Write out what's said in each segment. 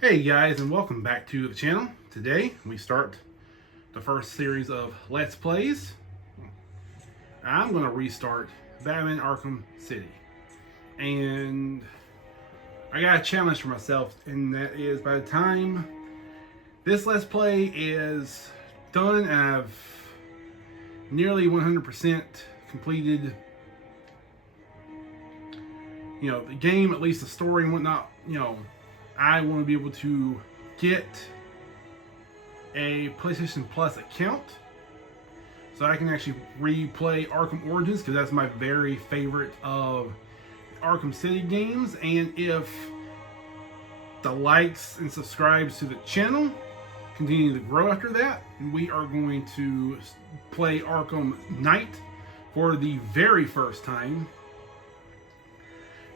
Hey guys, and welcome back to the channel. Today we start the first series of Let's Plays. I'm going to restart Batman Arkham City. And I got a challenge for myself, and that is by the time this Let's Play is done and I've nearly 100% completed, the game, at least the story and whatnot, I want to be able to get a PlayStation Plus account so I can actually replay Arkham Origins, because that's my very favorite of Arkham City games. And if the likes and subscribes to the channel continue to grow after that, we are going to play Arkham Knight for the very first time.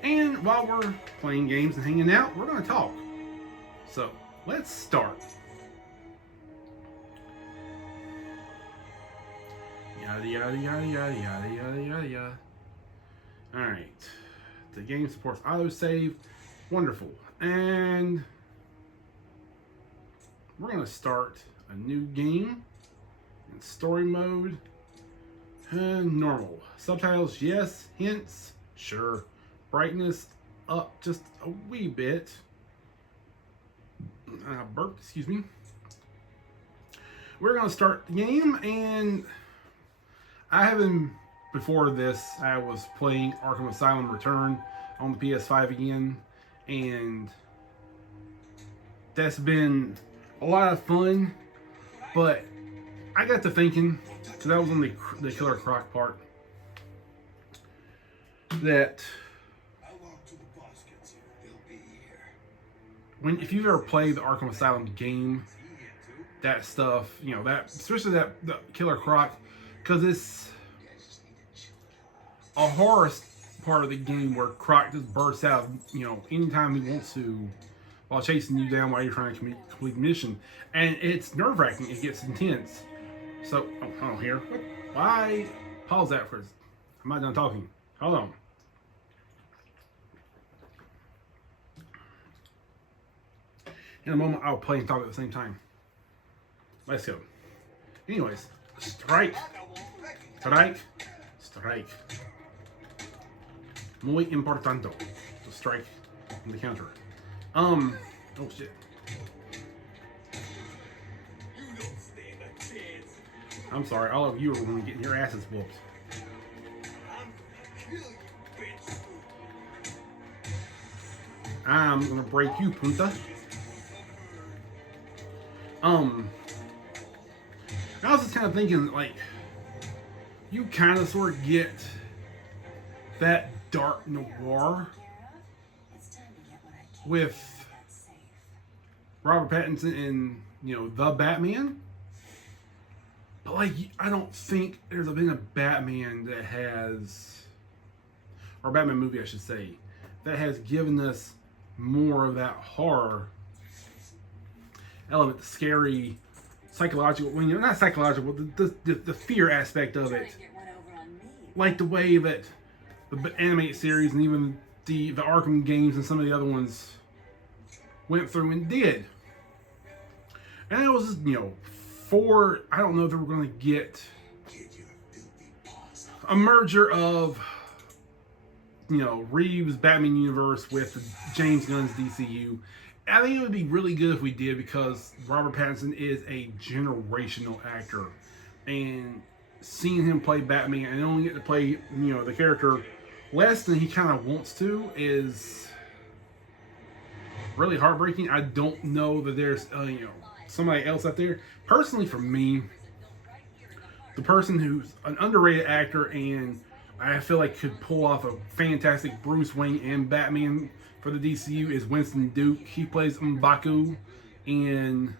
And while we're playing games and hanging out, we're going to talk. So, let's start. Yada yada yada yada yada yada yada yada. Alright. The game supports autosave. Wonderful. And we're going to start a new game in story mode. Normal. Subtitles, yes. Hints, sure. Brightness up just a wee bit. Burp, excuse me. We're going to start the game, and I haven't, before this, I was playing Arkham Asylum Return on the PS5 again, and that's been a lot of fun, but I got to thinking, because I was on the Killer Croc part, that if you've ever played the Arkham Asylum game, that stuff, that, especially the Killer Croc, because it's a horror part of the game where Croc just bursts out, anytime he wants to, while chasing you down while you're trying to complete the mission, and it's nerve-wracking. It gets intense. So, here, why pause that for? I'm not done talking. Hold on. In a moment, I'll play and talk at the same time. Let's go. Anyways, strike. Strike. Strike. Muy importante. To strike on the counter. Oh shit. I'm sorry, all of you are going to be getting your asses whooped. I'm going to break you, Punta. I was just kind of thinking, like, you kind of sort of get that dark noir with Robert Pattinson and, the Batman. But, like, I don't think there's been a Batman that has, or a Batman movie, I should say, that has given us more of that horror element, the scary, psychological, not psychological, the fear aspect of it. Like the way that the animated series and even the Arkham games and some of the other ones went through and did. And it was just, I don't know if they were going to get a merger of, Reeves' Batman universe with James Gunn's DCU. I think it would be really good if we did, because Robert Pattinson is a generational actor, and seeing him play Batman and only get to play, the character less than he kind of wants to is really heartbreaking. I don't know that there's, somebody else out there. Personally, for me, the person who's an underrated actor and I feel like could pull off a fantastic Bruce Wayne and Batman for the DCU is Winston Duke. He plays M'Baku in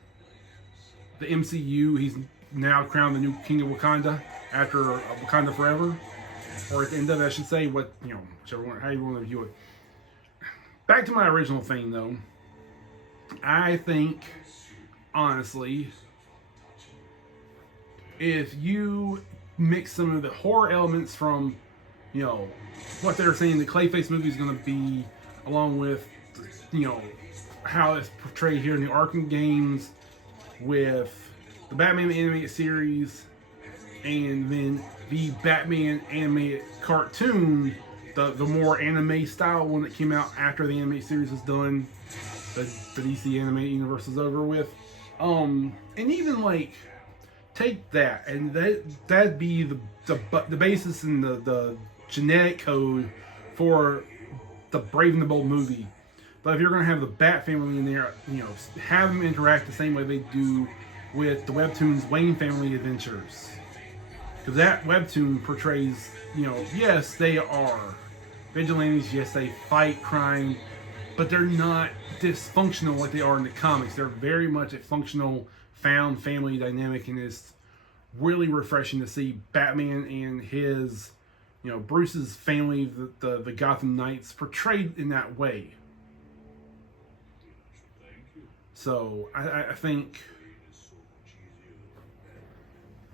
the MCU. He's now crowned the new King of Wakanda after Wakanda Forever, or at the end of it, I should say. Whichever one, how you want to view it. Back to my original thing, though. I think, honestly, if you mix some of the horror elements from, what they're saying the Clayface movie is going to be, along with, how it's portrayed here in the Arkham games with the Batman animated series, and then the Batman animated cartoon, the more anime style one that came out after the animated series was done, the DC animated universe is over with. And even like take that, and that'd be the basis and the genetic code for the Brave and the Bold movie. But if you're going to have the Bat family in there, have them interact the same way they do with the webtoons Wayne Family Adventures. Because that webtoon portrays, yes, they are vigilantes, yes, they fight crime, but they're not dysfunctional like they are in the comics. They're very much a functional, found family dynamic, and it's really refreshing to see Batman and his, Bruce's family, the Gotham Knights, portrayed in that way. So I think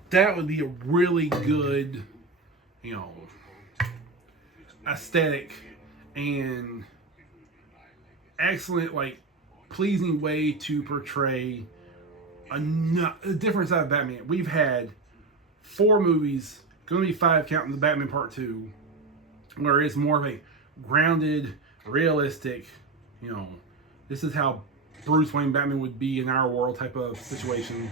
that would be a really good, aesthetic and excellent, pleasing way to portray a different side of Batman. We've had 4 movies, going to be 5 counting the Batman Part 2, where it's more of a grounded, realistic, this is how Bruce Wayne Batman would be in our world type of situation.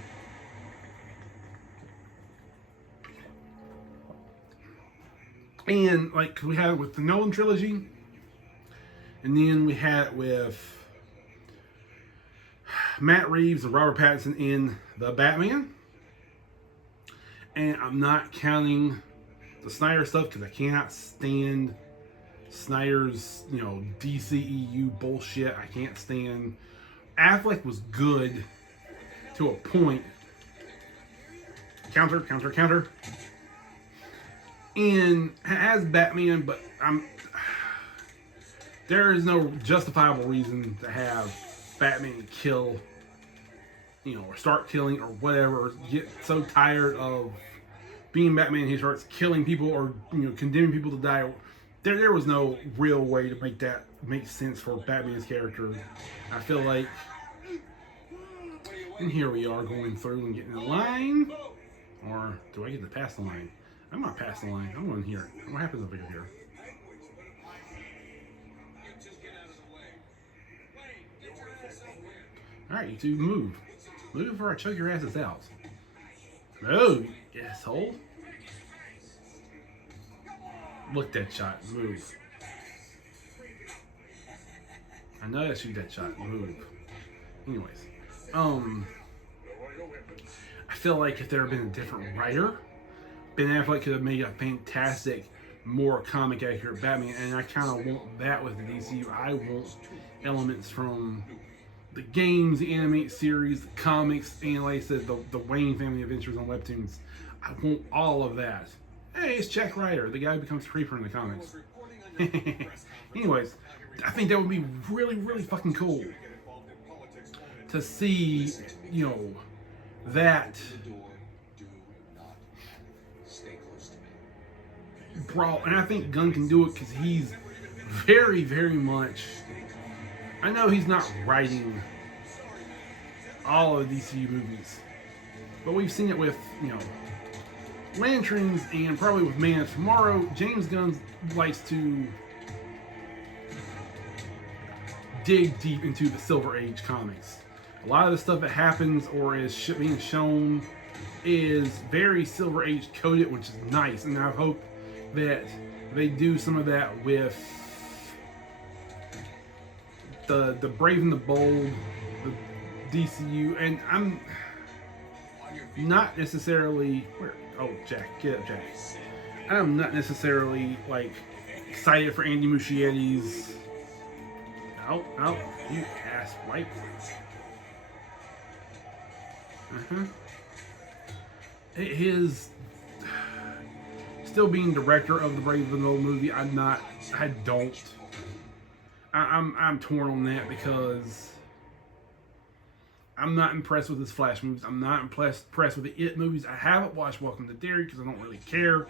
And we had it with the Nolan trilogy, and then we had it with Matt Reeves and Robert Pattinson in The Batman. And I'm not counting the Snyder stuff because I cannot stand Snyder's, DCEU bullshit. I can't stand. Affleck was good to a point. Counter. And as Batman, but there is no justifiable reason to have Batman kill, or start killing or whatever, or get so tired of being Batman he starts killing people or condemning people to die. There was no real way to make that make sense for Batman's character. I feel like, and here we are going through and getting in line, or do I get to pass the line? I'm not pass the line. I'm going here. What happens if I go here? Alright, you two, move. Move before I choke your asses out. Oh, you asshole. Look, that shot. Move. I know I shoot that shot. Move. Anyways. I feel like if there had been a different writer, Ben Affleck could have made a fantastic, more comic accurate Batman, and I kind of want that with the DCU. I want elements from the games, the animated series, the comics, and like I said, the Wayne Family Adventures on webtoons. I want all of that. Hey, it's Jack Ryder, the guy who becomes Creeper in the comics. Anyways, I think that would be really, really fucking cool to see, that brawl. And I think Gunn can do it because he's very, very much, I know he's not writing all of DCU movies, but we've seen it with, Lanterns, and probably with Man of Tomorrow. James Gunn likes to dig deep into the Silver Age comics. A lot of the stuff that happens or is being shown is very Silver Age coded, which is nice, and I hope that they do some of that with the Brave and the Bold, the DCU, and I'm not necessarily Jack, get up, Jack. I'm not necessarily excited for Andy Muschietti's. Out, you ass wipe. His still being director of the Brave and the Bold movie, I'm torn on that because I'm not impressed with his Flash movies. I'm not impressed with the It movies. I haven't watched Welcome to Derry because I don't really care.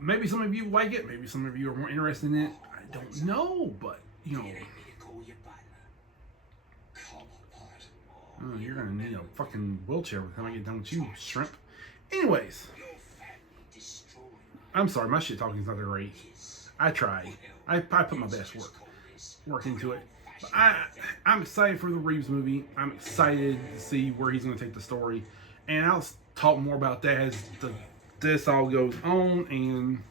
Maybe some of you like it. Maybe some of you are more interested in it. I don't know, but Oh, you're gonna need a fucking wheelchair by the time I get done with you, shrimp. Anyways, I'm sorry, my shit talking is not that great. I tried. I put my best work into it. But I'm excited for the Reeves movie. I'm excited to see where he's going to take the story, and I'll talk more about that as this all goes on. And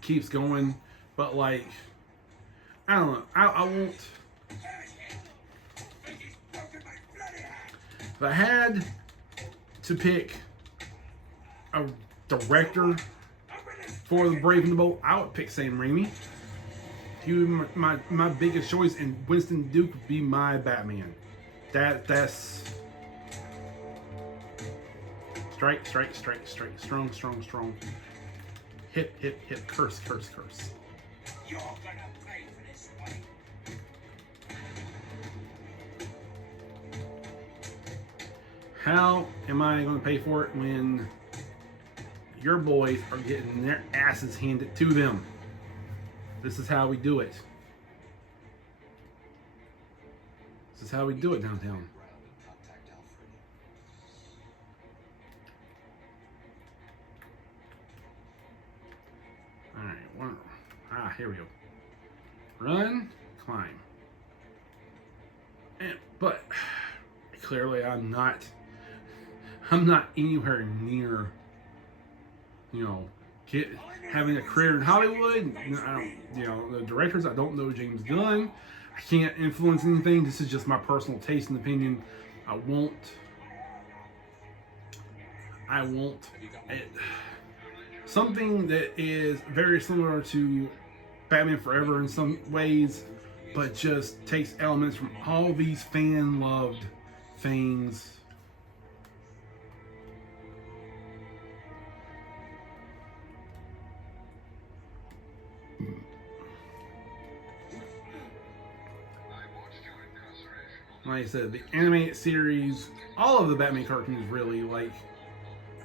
keeps going. But like, I don't know. I won't. If I had to pick a director for The Brave and the Bold, I would pick Sam Raimi. He would be my biggest choice, and Winston Duke would be my Batman. That's strike, strong. Hit, curse. You're gonna pay for this fight. How am I going to pay for it when your boys are getting their asses handed to them? This is how we do it. This is how we do it downtown. Alright, here we go. Run, climb. But clearly I'm not anywhere near, having a career in Hollywood. The directors, I don't know James Gunn. I can't influence anything. This is just my personal taste and opinion. I won't. Something that is very similar to Batman Forever in some ways, but just takes elements from all these fan-loved things. Like I said, the animated series, all of the Batman cartoons really, like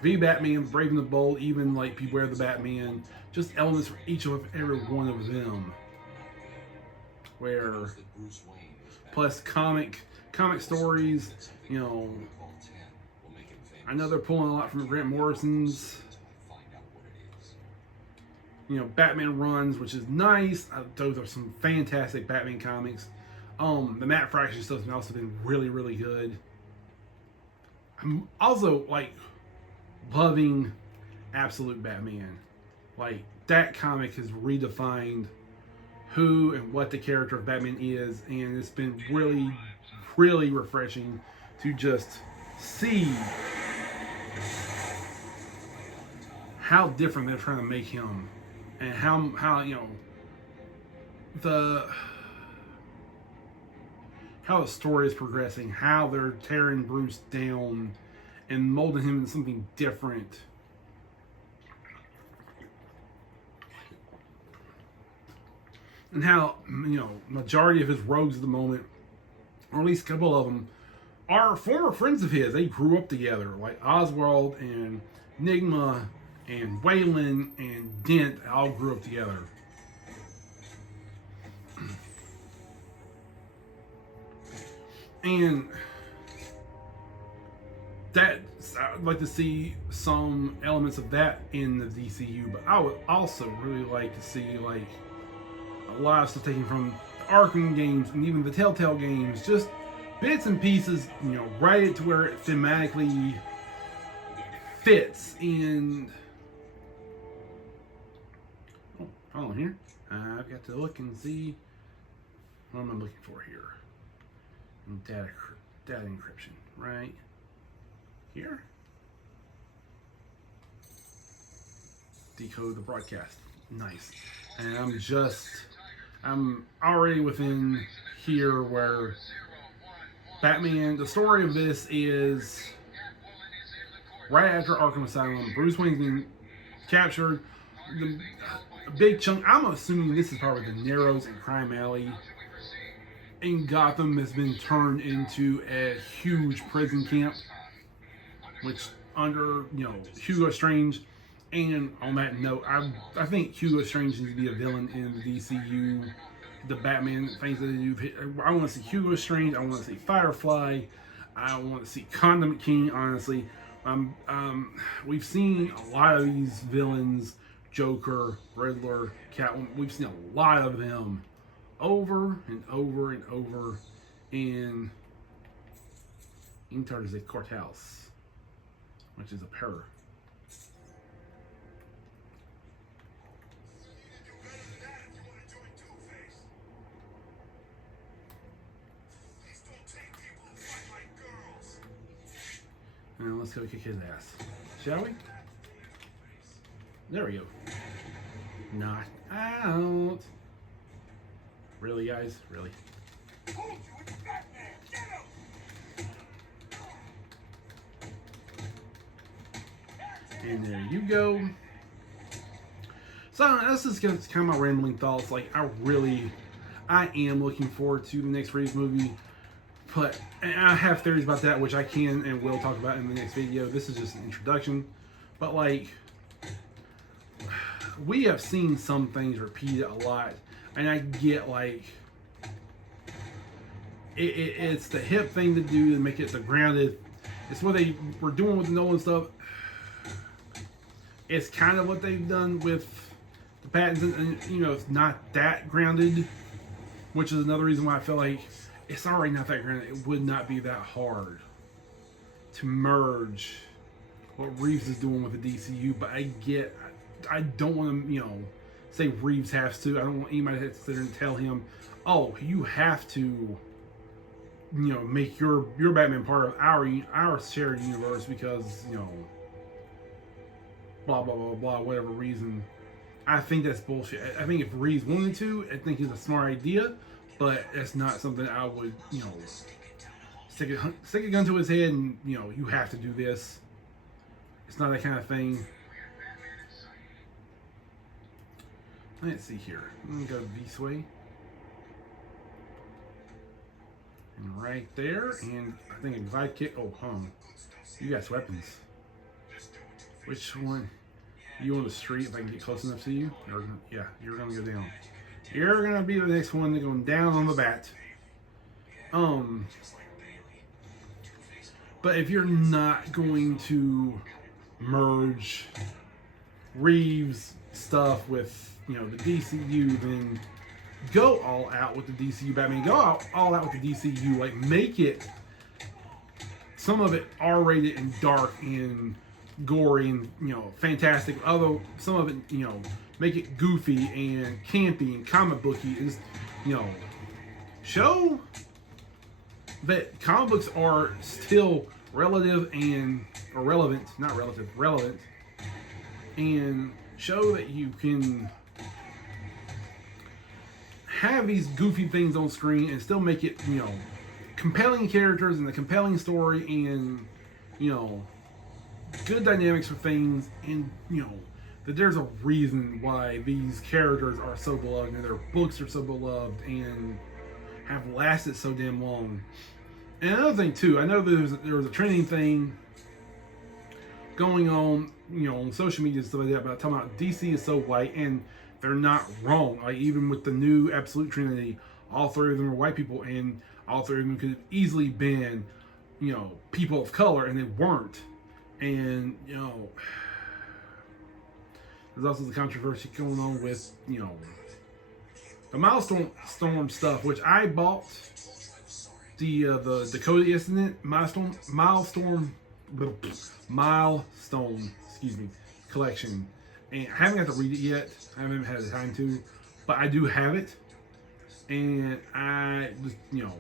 V Batman, Brave and the Bold, even like Beware the Batman, just elements from each of every one of them. Where plus comic stories, I know they're pulling a lot from Grant Morrison's Batman runs, which is nice. Those are some fantastic Batman comics. The Matt Fraction stuff has also been really, really good. I'm also loving Absolute Batman. Like, that comic has redefined who and what the character of Batman is, and it's been really, really refreshing to just see how different they're trying to make him, and how the story is progressing, how they're tearing Bruce down and molding him into something different. And how, majority of his rogues at the moment, or at least a couple of them, are former friends of his. They grew up together, like Oswald and Nigma and Waylon and Dent all grew up together. And that, I'd like to see some elements of that in the DCU, but I would also really like to see a lot of stuff taken from the Arkham games and even the Telltale games, just bits and pieces, write it to where it thematically fits. And hold on here, I've got to look and see what am I looking for here. Data encryption, right here. Decode the broadcast. Nice. And I'm already within here where Batman, the story of this is right after Arkham Asylum, Bruce Wayne's been captured. A big chunk, I'm assuming this is probably the Narrows and Crime Alley in Gotham, has been turned into a huge prison camp, which under Hugo Strange. And on that note, I think Hugo Strange needs to be a villain in the DCU the Batman things that they do. I want to see Hugo Strange. I want to see Firefly. I want to see Condiment King. Honestly, we've seen a lot of these villains: Joker, Riddler, Catwoman. We've seen a lot of them over and over and over in Inter de Cortels, which is a pair. And let's go kick his ass. Shall we? There we go. Not out. Really, guys? Really? And there you go. So that's just kind of my rambling thoughts. Like, I am looking forward to the next Reeves movie. But and I have theories about that, which I can and will talk about in the next video. This is just an introduction. But like, we have seen some things repeated a lot. And I get like, it's the hip thing to do to make it the grounded. It's what they were doing with the Nolan stuff. It's kind of what they've done with the Pattinson, and you know, it's not that grounded, which is another reason why I feel like it's already not that grounded. It would not be that hard to merge what Reeves is doing with the DCU, but I don't want to, you know, say Reeves has to. I don't want anybody to sit there and tell him, oh, you have to, you know, make your Batman part of our shared universe because, you know, blah, blah, blah, blah, whatever reason. I think that's bullshit. I think if Reeves wanted to, I think it's a smart idea, but that's not something I would, you know, stick a gun to his head and, you know, you have to do this. It's not that kind of thing. Let's see here. I'm going to go this way. And right there. And I think a glide kick. Oh, you got weapons. Which one? You on the street if I can get close enough to you? Yeah, you're going to go down. You're going to be the next one going down on the bat. But if you're not going to merge Reeves stuff with, you know, the DCU, then go all out with the DCU Batman. Go all out with the DCU. Like, make it, some of it R-rated and dark and gory and, you know, fantastic. Although some of it, you know, make it goofy and campy and comic booky. And just, you know, show that comic books are still relevant, and show that you can have these goofy things on screen and still make it, you know, compelling characters and a compelling story and, you know, good dynamics for things, and, you know, that there's a reason why these characters are so beloved and their books are so beloved and have lasted so damn long. And another thing too, I know there was a trending thing going on, you know, on social media and stuff like that, but I'm talking about DC is so white, and they're not wrong. Like, even with the new Absolute Trinity, all three of them are white people, and all three of them could have easily been, you know, people of color, and they weren't. And, you know, there's also the controversy going on with, you know, the Milestone stuff, which I bought the Dakota Incident Milestone, excuse me, collection, and I haven't got to read it yet. I haven't had the time to, but I do have it, and I just, you know,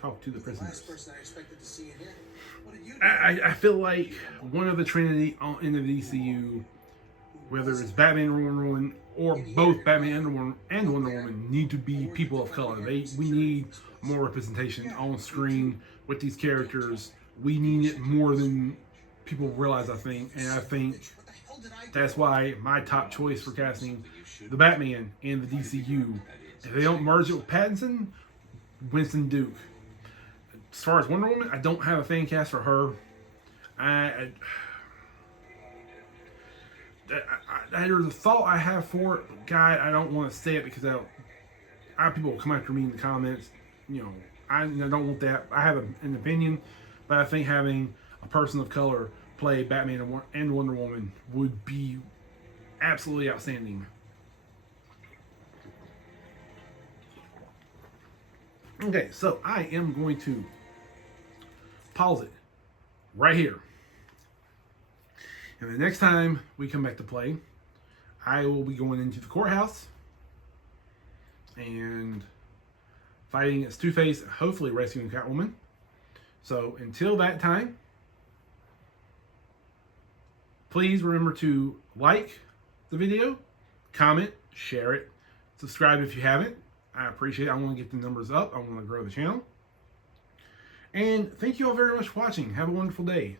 talk to the prisoners. I feel like one of the Trinity in the DCU, whether it's Batman or Wonder Woman, or both Batman and Wonder Woman, need to be people of color. We need more representation on screen with these characters. We need it more than people realize, I think. And I think that's why my top choice for casting the Batman in the DCU, if they don't merge it with Pattinson, Winston Duke. As far as Wonder Woman, I don't have a fan cast for her. there's a thought I have for it, but God, I don't want to say it because people will come after me in the comments. I don't want that. I have an opinion, but I think having a person of color play Batman and Wonder Woman would be absolutely outstanding. Okay, so I am going to pause it right here. And the next time we come back to play, I will be going into the courthouse and fighting against Two-Face and hopefully rescuing Catwoman. So until that time, please remember to like the video, comment, share it, subscribe if you haven't. I appreciate it. I want to get the numbers up. I want to grow the channel. And thank you all very much for watching. Have a wonderful day.